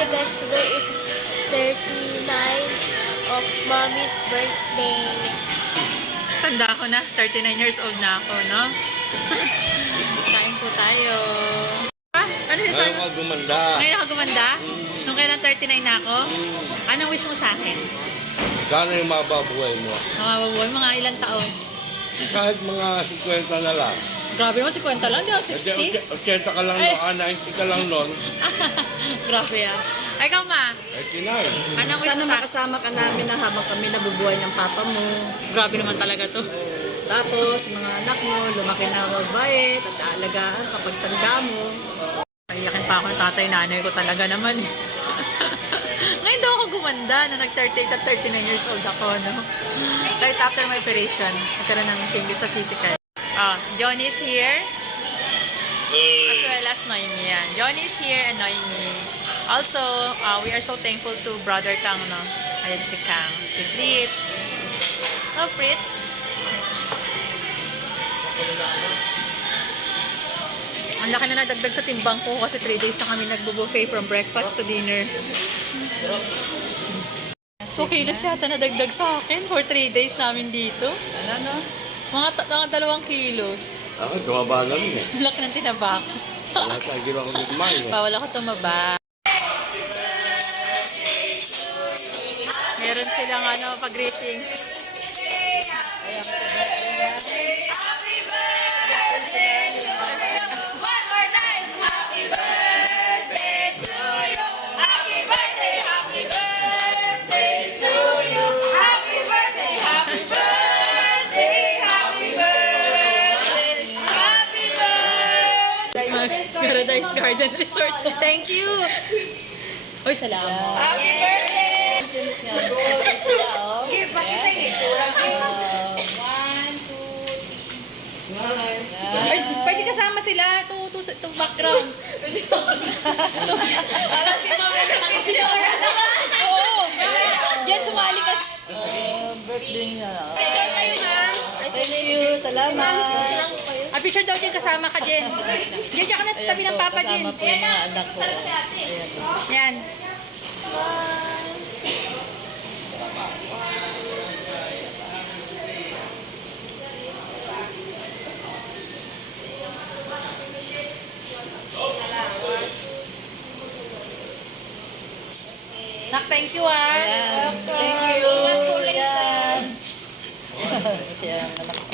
Hi guys, today is 39 of Mommy's birthday. Tanda ko na, 39 years old na ako, no? Kain po tayo. Ano yung sabi? Ngayon ka gumanda. Ngayon ako gumanda? Nung kailan 39 na ako? Anong wish mo sa akin? Kano yung mababuhay mo? Makababuhay, mga ilang taon? Kahit mga 50 na lang. Grabe mo, 50 lang, di ba? 60? 80 ka lang noon, 90 ka lang noon. Grabe ah. Ay, ikaw ma, 89. anong wish Sana mo sa akin? makasama ka namin na habang kami nabubuhay ng papa mo. Grabe naman talaga to. Tapos, mga anak mo, lumaki na mabait at aalagaan kapag tanda mo. Iyakin pa ako ng tatay, nanay ko talaga naman. Ngayon daw ako gumanda na nag-39 years old ako, no? Right after my operation, nagkaroon ng changes sa physical. Johnny is here. As well as Noemi. Yan. Johnny is here and Noemi. Also, we are so thankful to Brother Kang, no? Ayan si Kang. Si Fritz. Oh, Fritz. Ang laki na nadagdag sa timbang ko kasi 3 days na kami nagbo-buffet from breakfast to dinner. So, kilos yata nadagdag sa akin for 3 days namin dito. Ano? Mga 2 kilos. Ako, tumaba lang eh. Laki ng tinaba ko. Wala tayong ginawa ko kumain eh. Bawal ako tumaba. Meron silang pag-greetings. Paradise Garden Resort. Thank you! Uy, salamat. Happy birthday! Okay, pakita yung itsura. Ay, pwede kasama sila to background. Para si Mama nakitsura naman. Oo. Diyan, sumali ka. birthday niya. Picture kayo na. Thank you, salamat. Picture daw din kasama ka, Jen. Jen, ka na sa tabi ng papa, Jen. Kasama po yung mga anak ko. Yan. Nak, thank you ah. Thank you. Ingat po later. Yan. Siya, anak